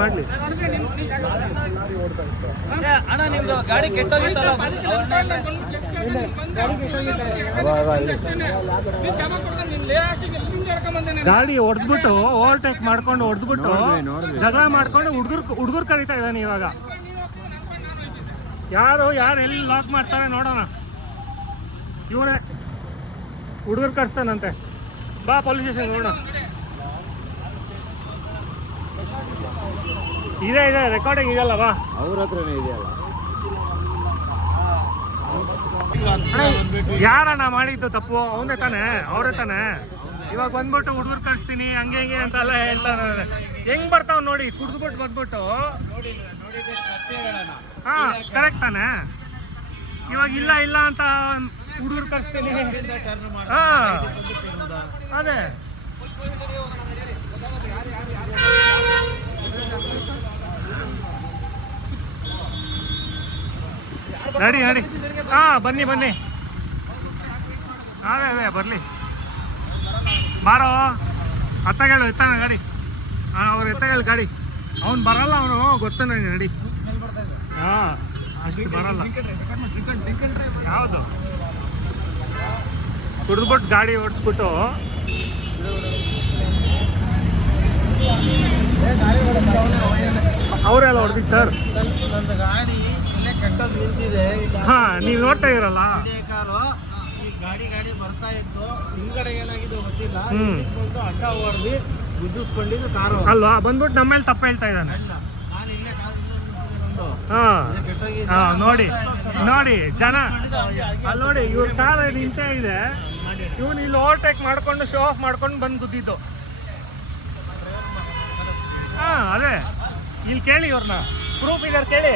ಮಾಡ್ಲಿ ಅಣ್ಣ ನಿಮ್ದು ಗಾಡಿ ಕೆಟ್ಟೋಗಿತ್ತಲ್ಲ. ಗಾಡಿ ಹೊಡೆದ್ಬಿಟ್ಟು ಓವರ್ಟೇಕ್ ಮಾಡ್ಕೊಂಡು ಹೊಡೆದ್ಬಿಟ್ಟು ಜಗಳ ಮಾಡ್ಕೊಂಡು ಹುಡುಗರು ಕರೀತಾ ಇದ್ದಾನೆ ಇವಾಗ. ಯಾರು ಎಲ್ಲಿ ಲಾಕ್ ಮಾಡ್ತಾರೆ ನೋಡೋಣ. ಇವನೇ ಹುಡುಗರು ಕರ್ಸ್ತಾನಂತೆ. ಬಾ ಪೊಲೀಸ್ ಸ್ಟೇಷನ್ ನೋಡೋಣ. ಇದೆ ರೆಕಾರ್ಡಿಂಗ್ ಇದೆಯಲ್ಲ, ಬಾ. ಅವ್ರ ಹತ್ರನೇ ಇದೆಯಲ್ಲ. ಯಾರಣ್ಣ ಮಾಡಿದ್ದು ತಪ್ಪು? ಅವನೇ ತಾನೆ, ಅವರೇ ತಾನೆ. ಇವಾಗ ಬಂದ್ಬಿಟ್ಟು ಹುಡುಗರು ಕಳಿಸ್ತೀನಿ ಹಂಗೆ ಹಿಂಗೆ ಅಂತೆಲ್ಲ ಹೇಳ್ತಾನೆ. ಹೆಂಗ್ ಬರ್ತಾವ್ ನೋಡಿ, ಕುಡ್ದ್ಬಿಟ್ಟು ಬಂದ್ಬಿಟ್ಟು. ಹಾ ಕರೆಕ್ಟ್ ತಾನೆ. ಇವಾಗ ಇಲ್ಲ ಅಂತ ಹುಡುಗರು ಕಳಿಸ್ತೀನಿ. ಹಾ ಅದೇ ನಡಿ. ಹಾ ಬನ್ನಿ ಅದೇ ಬರ್ಲಿ. ಬಾರೋ, ಎತ್ತಾನ ಗಾಡಿ. ಅವ್ರು ಎತ್ತಾಗ ಗಾಡಿ. ಅವ್ನು ಬರಲ್ಲ, ಅವನು ಗೊತ್ತ ನನಗೆ. ನಡಿ. ಹಾ ಅಷ್ಟು ಬರಲ್ಲ. ಯಾವುದು ಕುಡಿದ್ಬಿಟ್ಟು ಗಾಡಿ ಓಡಿಸ್ಬಿಟ್ಟು ಅವರೆಲ್ಲ ಹೊಡೆದಿತ್ತು ಸರ್. ನನ್ನ ಗಾಡಿ ಕೆಟ್ಟದ್ದು ನಿಂತಿದೆ. ಹಾ ನೀವು ನೋಡ್ತಾ ಇರಲ್ಲ. ಈ ಗಾಡಿ ಬರ್ತಾ ಇತ್ತು. ಹಿಂದ್ಗಡೆ ಏನಾಗಿದೆ ಗೊತ್ತಿಲ್ಲ. ಬಂದು ಅಡ್ಡ ಹೊಡೆದು ಗುದ್ದಿಸ್ಕೊಂಡಿದ್ದು ಕಾರು ಅಲ್ವಾ. ಬಂದ್ಬಿಟ್ಟು ನಮ್ಮ ಮೇಲೆ ತಪ್ಪ ಹೇಳ್ತಾ ಇದ್ದಾನೆ. ನಾನು ಇಲ್ಲೇ ನೋಡಿ ಜನ ಅಲ್ಲಿ ನೋಡಿ. ಇವ್ರ ಕಾರ್ ನಿಂತೇ ಇದೆ. ಇವನು ಇಲ್ಲಿ ಓವರ್ಟೇಕ್ ಮಾಡ್ಕೊಂಡು ಶೋ ಆಫ್ ಮಾಡ್ಕೊಂಡು ಬಂದು ಗುದ್ದಿದ್ದು. ಹಾ ಅದೇ ಇಲ್ಲಿ ಕೇಳಿ, ಇವ್ರನ್ನ ಪ್ರೂಫ್ ಇದಾರೆ ಕೇಳಿ.